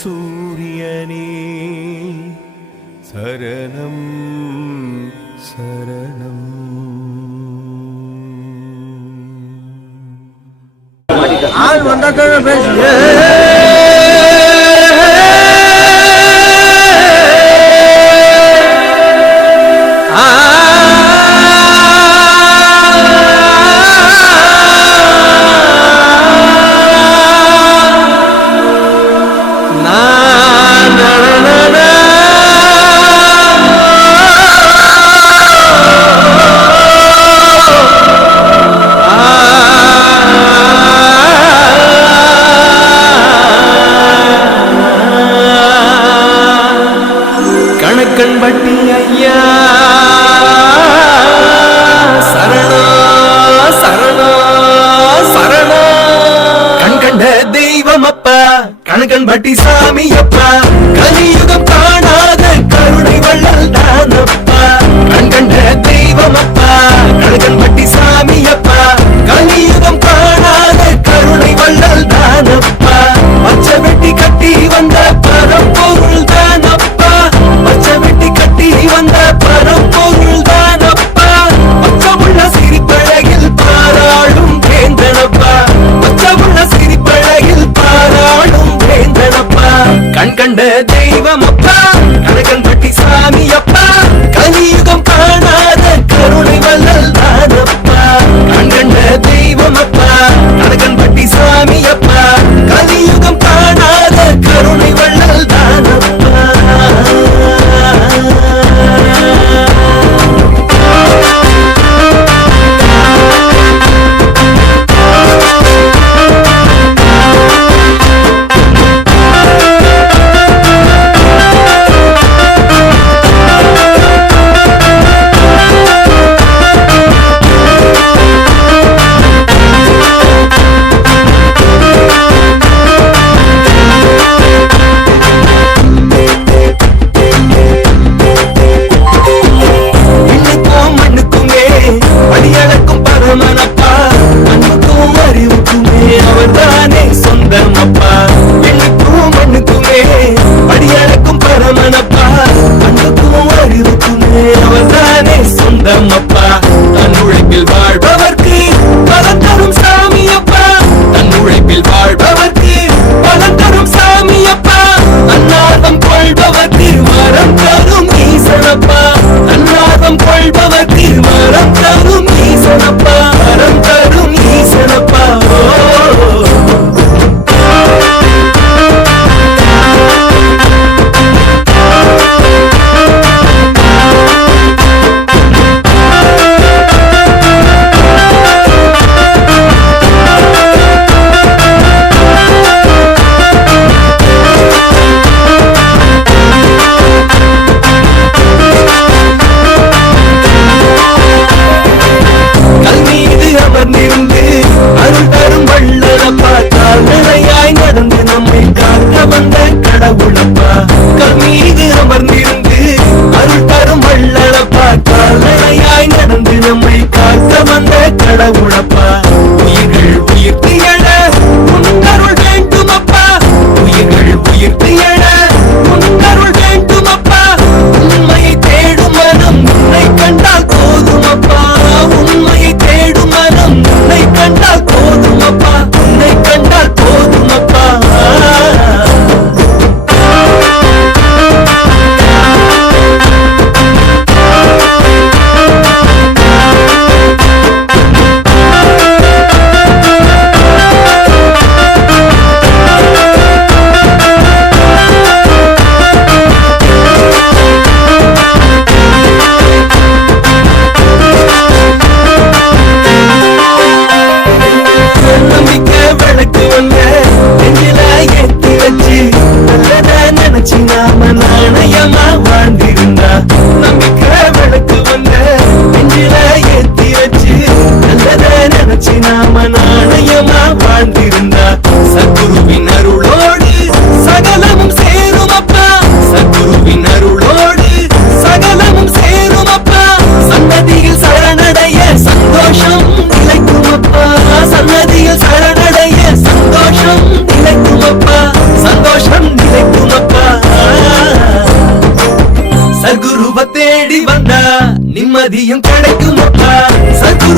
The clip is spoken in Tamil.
சூரியனே சரணம் சரணம். ஆள் வந்தாக்க பேசு. கணக்கன்பட்டி ஐயா சரணா சரணா சரணா. கண்கண்ட தெய்வம் அப்பா கணக்கன்பட்டி சாமி அப்பா, கலியுகம் காணாத கருணை வள்ளல் தானப்பா. கண்கண்ட தெய்வம் அப்பா கணக்கன்பட்டி சாமி அப்பா, கலியுகம் காணாத கருணை வள்ளல் தானப்பா. பச்சை வெட்டி கட்டி வந்த பரம்பொருள் தானப்பா, பச்சை வெட்டி கட்டி வந்த பரம்பொருள் தானப்பா. பச்சமுள்ள சிரிப்பழகில் பாராளும் வேந்தனப்பா, பச்சமுள்ள சிரிப்பழகில் பாராளும் வேந்தனப்பா. கண் கண்ட தெய்வம் அப்பா கணக்கன்பட்டி சாமி அப்பா, கலியுகம் காணாத கருணை வள்ளல் தானப்பா. கண் கண்ட தெய்வம் அப்பா கணக்கன்பட்டி சாமி அப்பா, கலியுகம் காணாத கருணை வள்ளல் தானப்பா. தன் உழைப்பில் வாழ்பவர்க்கு பலன் தரும் சாமி அப்பா, தன் உழைப்பில் வாழ்பவர்க்கு பலன் தரும் சாமி அப்பா. தன்னார்வம் கொள்பவர்க்கு வரம் தரும் ஈசனப்பா, தன்னார்வம் கொள்பவர்க்கு வரம் தரும் ஈசனப்பா, வரம் தரும் ஈசனப்பா. சந்தோஷம் நிலைக்கும் அப்பா, சந்தோஷம் நிலைக்கும். நிம்மதியும் கிடைக்கும் அப்பா. சத்குரு